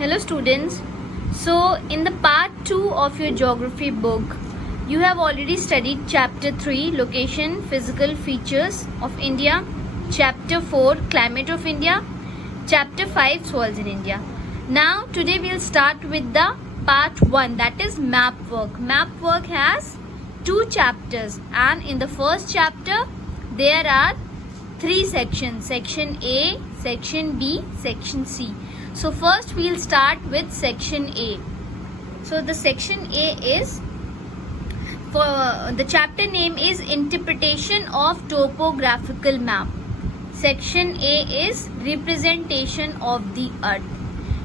Hello students. So in the part 2 of your geography book, you have already studied chapter 3 location, physical features of India, chapter 4 climate of India, chapter 5 soils in India. Now today we'll start with the part 1, that is map work. Map work has 2 chapters and in the first chapter there are 3 sections, section A, section B, section C. So first we'll start with section A. So the section A is, for the chapter name is interpretation of topographical map. Section A is representation of the earth.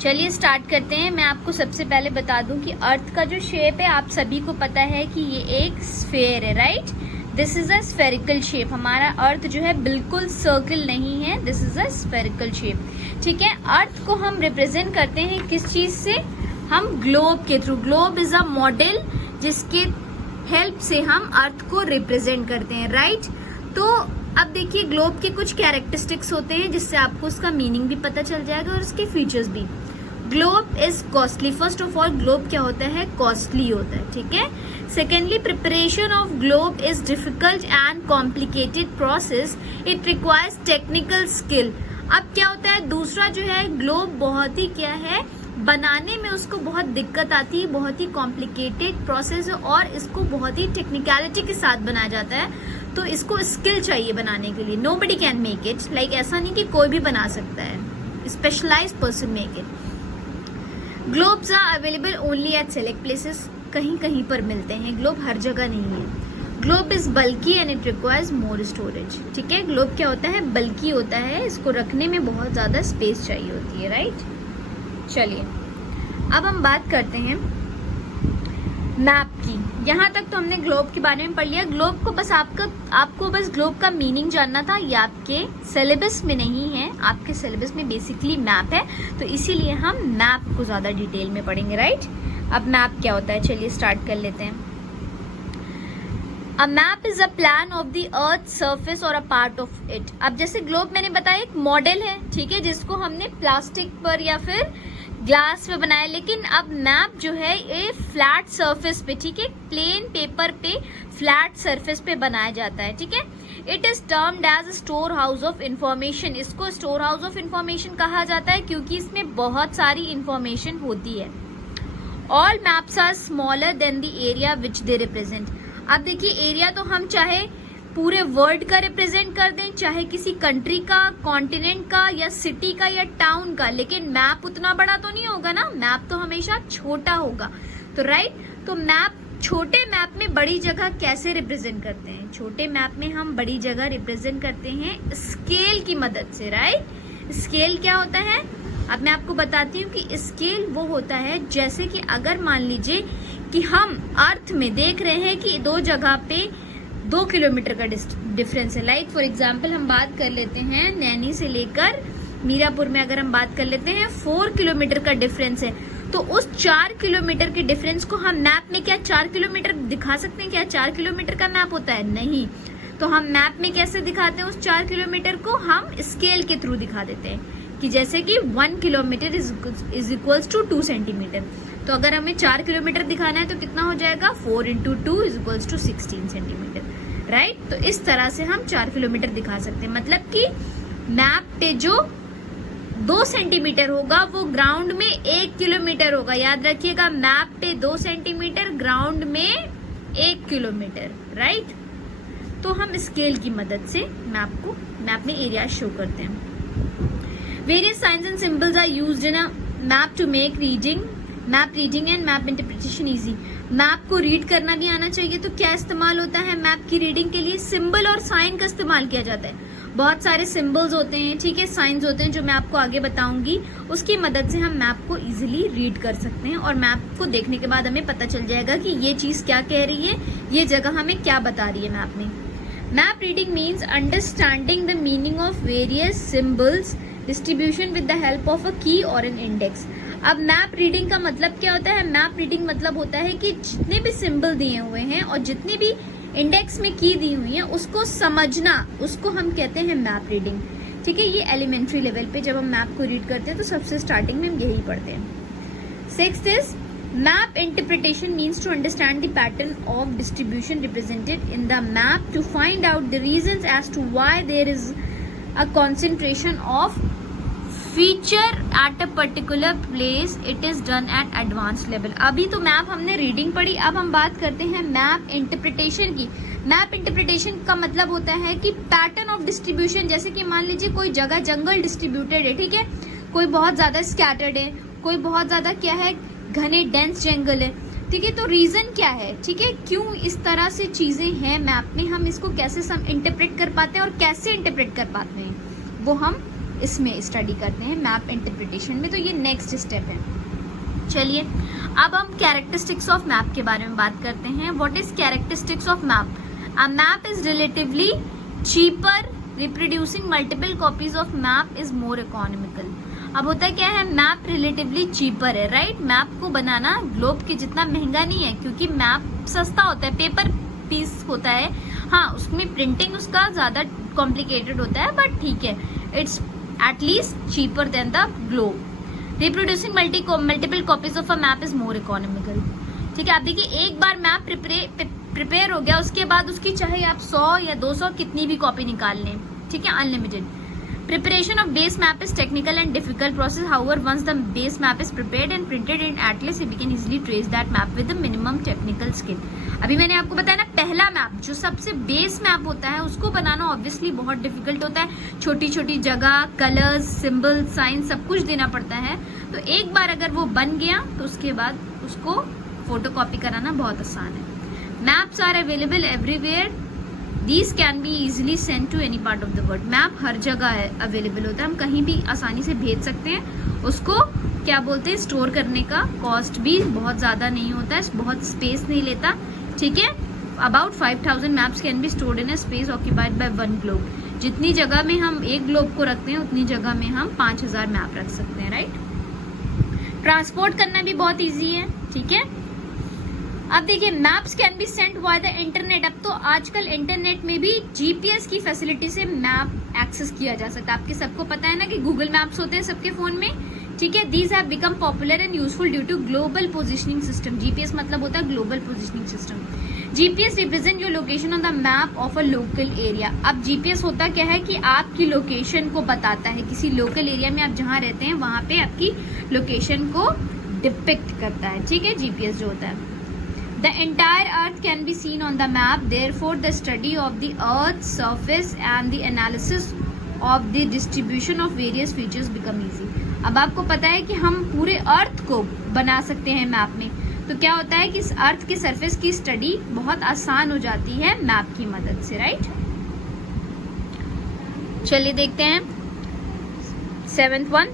चलिए start करते हैं. मैं आपको सबसे पहले बता दूं कि अर्थ का जो शेप है आप सभी को पता है कि ये एक स्फेयर है, right. This is a spherical shape. हमारा अर्थ जो है बिल्कुल सर्कल नहीं है, this is a spherical shape. ठीक है. अर्थ को हम रिप्रेजेंट करते हैं किस चीज से? हम ग्लोब के through. Globe is a model जिसके हेल्प से हम अर्थ को रिप्रेजेंट करते हैं, राइट. तो अब देखिए ग्लोब के कुछ कैरेक्टरिस्टिक्स होते हैं जिससे आपको उसका मीनिंग भी पता चल जाएगा और उसके फीचर्स भी. Globe is costly. First of all globe क्या होता है? कॉस्टली होता है. ठीक है. Secondly, preparation of globe is difficult and complicated process. It requires technical skill. अब क्या होता है? दूसरा जो है ग्लोब बहुत ही क्या है, बनाने में उसको बहुत दिक्कत आती है, बहुत ही कॉम्प्लिकेटेड प्रोसेस है और इसको बहुत ही टेक्निकलिटी के साथ बनाया जाता है. तो इसको स्किल चाहिए बनाने के लिए. Nobody can make it. Like ऐसा नहीं कि कोई भी बना सकता है, specialized person make it. Globes are available only at select places. कहीं कहीं पर मिलते हैं. ग्लोब हर जगह नहीं है. Globe is bulky and it requires more storage. ठीक है. ग्लोब क्या होता है? बल्की होता है, इसको रखने में बहुत ज्यादा स्पेस चाहिए होती है, राइट. चलिए अब हम बात करते हैं मैप की. यहाँ तक तो हमने ग्लोब के बारे में पढ़ लिया. ग्लोब को बस आपको बस ग्लोब का मीनिंग जानना था. ये आपके सिलेबस में नहीं है. आपके सिलेबस में बेसिकली मैप है, तो इसीलिए हम मैप को ज्यादा डिटेल में पढ़ेंगे, राइट. अब मैप क्या होता है चलिए स्टार्ट कर लेते हैं. A map is a plan of the earth surface और अ पार्ट ऑफ इट. अब जैसे ग्लोब मैंने बताया एक मॉडल है, ठीक है, जिसको हमने प्लास्टिक पर या फिर ग्लास पे बनाया. लेकिन अब मैप जो है ये फ्लैट सरफेस पे, ठीक है, प्लेन पेपर पे फ्लैट सरफेस पे बनाया जाता है. ठीक है. It is termed as store house of information. इसको स्टोर हाउस ऑफ इंफॉर्मेशन कहा जाता है क्योंकि इसमें बहुत सारी इंफॉर्मेशन होती है. All maps are smaller than the area which they represent. अब देखिए एरिया तो हम चाहे पूरे वर्ल्ड का रिप्रेजेंट कर दें, चाहे किसी कंट्री का, कॉन्टिनेंट का या सिटी का या टाउन का, लेकिन मैप उतना बड़ा तो नहीं होगा ना. मैप तो हमेशा छोटा होगा. तो राइट, तो मैप, छोटे मैप में बड़ी जगह कैसे रिप्रेजेंट करते हैं? छोटे मैप में हम बड़ी जगह रिप्रेजेंट करते हैं स्केल की मदद से, राइट. स्केल क्या होता है? अब मैं आपको बताती हूँ कि स्केल वो होता है जैसे कि अगर मान लीजिए कि हम अर्थ में देख रहे हैं कि 2 जगह पे 2 किलोमीटर का डिफरेंस है. लाइक फॉर एग्जाम्पल हम बात कर लेते हैं नैनी से लेकर मीरापुर में अगर हम बात कर लेते हैं 4 किलोमीटर का डिफरेंस है. तो उस 4 किलोमीटर के डिफरेंस को हम मैप में क्या 4 किलोमीटर दिखा सकते हैं? क्या 4 किलोमीटर का मैप होता है? नहीं. तो हम मैप में कैसे दिखाते हैं? उस 4 किलोमीटर को हम स्केल के थ्रू दिखा देते हैं कि जैसे कि 1 kilometre is equals to 2 centimetre. तो अगर हमें 4 किलोमीटर दिखाना है तो कितना हो जाएगा? 4 into 2 is equals to 16 centimetre, right. तो इस तरह से हम 4 किलोमीटर दिखा सकते हैं. मतलब कि मैप पे जो 2 सेंटीमीटर होगा वो ग्राउंड में 1 किलोमीटर होगा. याद रखिएगा, मैप पे 2 सेंटीमीटर, ग्राउंड में 1 किलोमीटर, राइट. तो हम स्केल की मदद से मैप में एरिया शो करते हैं. Various signs and symbols are used in a map to make map reading and map interpretation easy. Map को रीड करना भी आना चाहिए. तो क्या इस्तेमाल होता है मैप की रीडिंग के लिए? सिंबल और साइन का इस्तेमाल किया जाता है. बहुत सारे सिंबल्स होते हैं, ठीक है, साइंस होते हैं जो मैं आपको आगे बताऊंगी. उसकी मदद से हम मैप को इजीली रीड कर सकते हैं और मैप को देखने के बाद हमें पता चल जाएगा कि ये चीज क्या कह रही है, ये जगह हमें क्या बता रही है मैप में. Map reading means understanding the meaning of various symbols distribution with the help of a की और एन इंडेक्स. अब मैप रीडिंग का मतलब क्या होता है? मैप रीडिंग मतलब होता है कि जितने भी सिंबल दिए हुए हैं और जितनी भी इंडेक्स में की दी हुई है उसको समझना, उसको हम कहते हैं मैप रीडिंग. ठीक है, ये एलिमेंट्री लेवल पे जब हम मैप को रीड करते हैं तो सबसे स्टार्टिंग में हम यही पढ़ते हैं। Sixth is map interpretation means to understand the pattern of distribution represented in the map to find out the reasons as to why there is a concentration of feature at a particular place. It is done at advanced level. अभी तो map हमने reading पढ़ी, अब हम बात करते हैं map interpretation की। मैप इंटरप्रिटेशन का मतलब होता है कि पैटर्न ऑफ डिस्ट्रीब्यूशन, जैसे कि मान लीजिए कोई जगह जंगल डिस्ट्रीब्यूटेड है, ठीक है, कोई बहुत ज्यादा स्कैटर्ड है, कोई बहुत ज्यादा क्या है घने डेंस जंगल है, ठीक है, तो रीजन क्या है, ठीक है, क्यों इस तरह से चीजें हैं मैप में, हम इसको कैसे इंटरप्रेट कर पाते हैं और कैसे इंटरप्रेट कर पाते हैं वो हम इसमें स्टडी करते हैं मैप इंटरप्रिटेशन में। तो ये नेक्स्ट स्टेप है। चलिए अब हम कैरेक्टरिस्टिक्स ऑफ मैप के बारे में बात करते हैं। What is characteristics of map? A map is relatively cheaper, reproducing multiple copies of map is more economical. अब होता क्या है, मैप रिलेटिवली चीपर है, राइट। मैप को बनाना ग्लोब के जितना महंगा नहीं है, क्योंकि मैप सस्ता होता है, पेपर पीस होता है, हाँ उसमें प्रिंटिंग उसका ज्यादा कॉम्प्लिकेटेड होता है, बट ठीक है, it's at least cheaper than the globe. Reproducing multiple copies of a map is more economical. ठीक है, आप देखिए एक बार मैप प्रिपेयर हो गया, उसके बाद उसकी चाहे आप 100 या 200 कितनी भी कॉपी निकाल लें, ठीक है, unlimited. Preparation of base map is technical and difficult process. However, once the base map is prepared and printed in atlas, we can easily trace that map with the minimum technical skill. अभी मैंने आपको बताया ना, पहला map जो सबसे base map होता है उसको बनाना ऑब्वियसली बहुत डिफिकल्ट होता है। छोटी छोटी जगह, कलर्स, सिंबल, साइन सब कुछ देना पड़ता है। तो एक बार अगर वो बन गया तो उसके बाद उसको फोटोकॉपी कराना बहुत आसान है। Maps are available everywhere. These can be easily sent to any part of the world. Map हर जगह अवेलेबल होता है, हम कहीं भी आसानी से भेज सकते हैं। उसको क्या बोलते हैं, स्टोर करने का कॉस्ट भी बहुत ज़्यादा नहीं होता है, बहुत स्पेस नहीं लेता, ठीक है। About 5000 maps can be stored in a space occupied by one globe. जितनी जगह में हम एक ग्लोब को रखते हैं उतनी जगह में हम 5000 मैप रख सकते हैं, राइट। ट्रांसपोर्ट करना भी बहुत ईजी है, ठीक है। अब देखिए maps can be sent by the internet. अब तो आजकल इंटरनेट में भी जीपीएस की फैसिलिटी से मैप एक्सेस किया जा सकता है। आपके सबको पता है ना कि गूगल मैप्स होते हैं सबके फोन में, ठीक है। These have become popular and useful due to global positioning system. GPS मतलब होता है global positioning system. GPS represent your location on the map of a local area. अब जीपीएस होता क्या है कि आपकी लोकेशन को बताता है, किसी लोकल एरिया में आप जहाँ रहते हैं वहां पे आपकी लोकेशन को डिपिक्ट करता है, ठीक है, जीपीएस जो होता है। The entire earth can be seen on the map, therefore the study of the earth's surface and the analysis of the distribution of various features become easy. अब आपको पता है कि हम पूरे अर्थ को बना सकते हैं मैप में, तो क्या होता है कि इस अर्थ के सरफेस की स्टडी बहुत आसान हो जाती है मैप की मदद से, राइट। चलिए देखते हैं 7th one.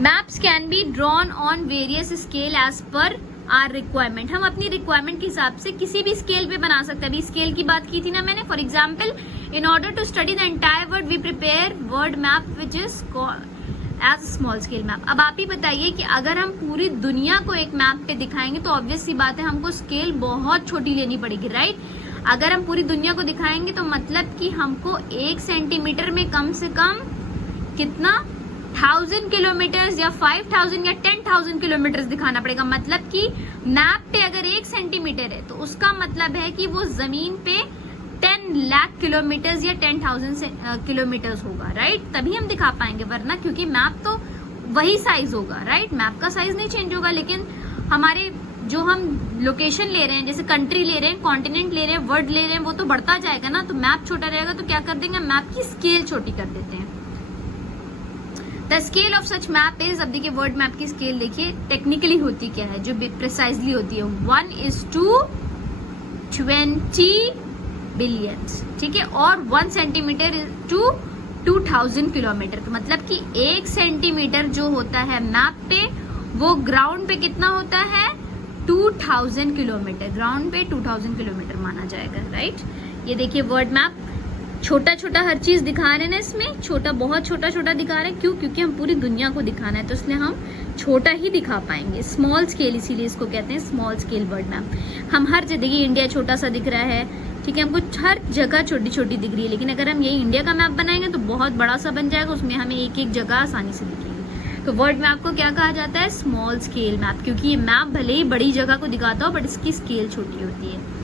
Maps can be drawn on various scale as per our requirement. हम अपनी रिक्वायरमेंट के हिसाब से किसी भी स्केल पे बना सकते हैं। अभी स्केल की बात की थी ना मैंने। For example, in order to study the entire world we prepare world map which is as small scale map. अब आप ही बताइए कि अगर हम पूरी दुनिया को एक मैप पे दिखाएंगे तो ऑब्वियस सी बात है हमको स्केल बहुत छोटी लेनी पड़ेगी, राइट। अगर हम पूरी दुनिया को दिखाएंगे तो मतलब कि हमको 1 सेंटीमीटर में कम से कम कितना 1000 किलोमीटर या 5000 या 10,000 किलोमीटर दिखाना पड़ेगा। मतलब कि मैप पे अगर 1 सेंटीमीटर है तो उसका मतलब है कि वो जमीन पे 10 लाख किलोमीटर या 10,000 किलोमीटर होगा, राइट। तभी हम दिखा पाएंगे, वरना क्योंकि मैप तो वही साइज होगा, राइट। मैप का साइज नहीं चेंज होगा, लेकिन हमारे जो हम लोकेशन ले रहे हैं, जैसे कंट्री ले रहे हैं, कॉन्टिनेंट ले रहे हैं, वर्ल्ड ले रहे हैं, वो तो बढ़ता जाएगा ना। तो मैप छोटा रहेगा तो क्या कर देंगे, मैप की स्केल छोटी कर देते हैं। The scale of such map is, अब देखिए वर्ड मैप की स्केल देखिए टेक्निकली होती क्या है, जो प्रिसाइजली होती है 1:20 बिलियंस, ठीक है। और 1 सेंटीमीटर टू 2000 किलोमीटर। मतलब कि 1 सेंटीमीटर जो होता है मैप पे वो ग्राउंड पे कितना होता है, 2000 किलोमीटर। ग्राउंड पे 2000 किलोमीटर माना जाएगा, राइट। ये देखिए वर्ड मैप छोटा छोटा हर चीज दिखा रहे हैं ना इसमें, छोटा बहुत छोटा छोटा दिखा रहे हैं। क्यों? क्योंकि हम पूरी दुनिया को दिखाना है, तो इसलिए हम छोटा ही दिखा पाएंगे। स्मॉल स्केल, इसीलिए इसको कहते हैं स्मॉल स्केल वर्ड मैप। हम हर जगह, इंडिया छोटा सा दिख रहा है, ठीक है, हमको हर जगह छोटी छोटी दिख रही है, लेकिन अगर हम यही इंडिया का मैप बनाएंगे तो बहुत बड़ा सा बन जाएगा, उसमें हमें एक एक जगह आसानी से दिखेगी। तो वर्ल्ड मैप को क्या कहा जाता है? स्मॉल स्केल मैप, क्योंकि ये मैप भले ही बड़ी जगह को दिखाता हो बट इसकी स्केल छोटी होती है।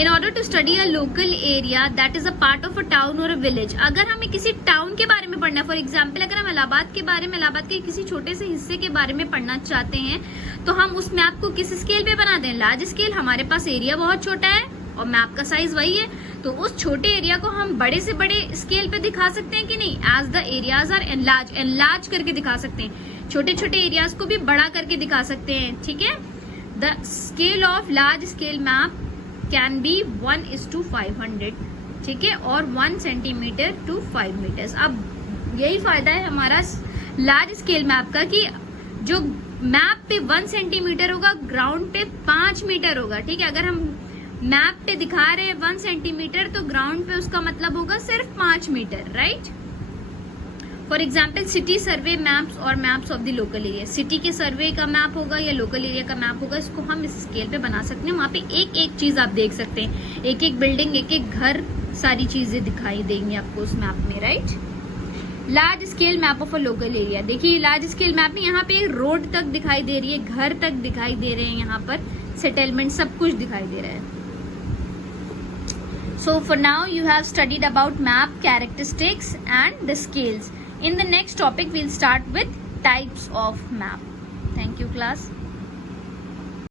In order to study a local area that is a part of a town or a village, अगर हमें किसी टाउन के बारे में पढ़ना है, फॉर एग्जाम्पल अगर हम इलाहाबाद के बारे में, इलाहाबाद के किसी छोटे से हिस्से के बारे में पढ़ना चाहते हैं, तो हम उस मैप को किस स्केल पे बना दें? Large scale. हमारे पास एरिया बहुत छोटा है और मैप का साइज वही है, तो उस छोटे एरिया को हम बड़े से बड़े स्केल पे दिखा सकते हैं कि नहीं? As the areas are enlarge करके दिखा सकते हैं, छोटे छोटे एरियाज को भी बड़ा करके दिखा सकते हैं। ठीक है, the scale of large scale map can be 1:500, ठीक है, और 1 सेंटीमीटर टू 5 मीटर्स। अब यही फायदा है हमारा लार्ज स्केल मैप का कि जो मैप पे 1 सेंटीमीटर होगा, ग्राउंड पे 5 मीटर होगा। ठीक है, अगर हम मैप पे दिखा रहे हैं 1 सेंटीमीटर तो ग्राउंड पे उसका मतलब होगा सिर्फ 5 metre, right. For example city survey maps और maps of the local area, city के सर्वे का मैप होगा या लोकल एरिया का मैप होगा, इसको हम इस स्केल पे बना सकते हैं। वहाँ पे एक एक चीज आप देख सकते हैं, एक एक बिल्डिंग, एक एक घर, सारी चीजें दिखाई देंगी आपको उस मैप में, right. Large scale map of a local area, देखिए लार्ज स्केल मैप में यहाँ पे रोड तक दिखाई दे रही है, घर तक दिखाई दे रहे हैं, यहाँ पर सेटलमेंट सब कुछ दिखाई दे रहा है। So for now you have studied about map characteristics and the scales. In the next topic we'll start with types of map. Thank you class.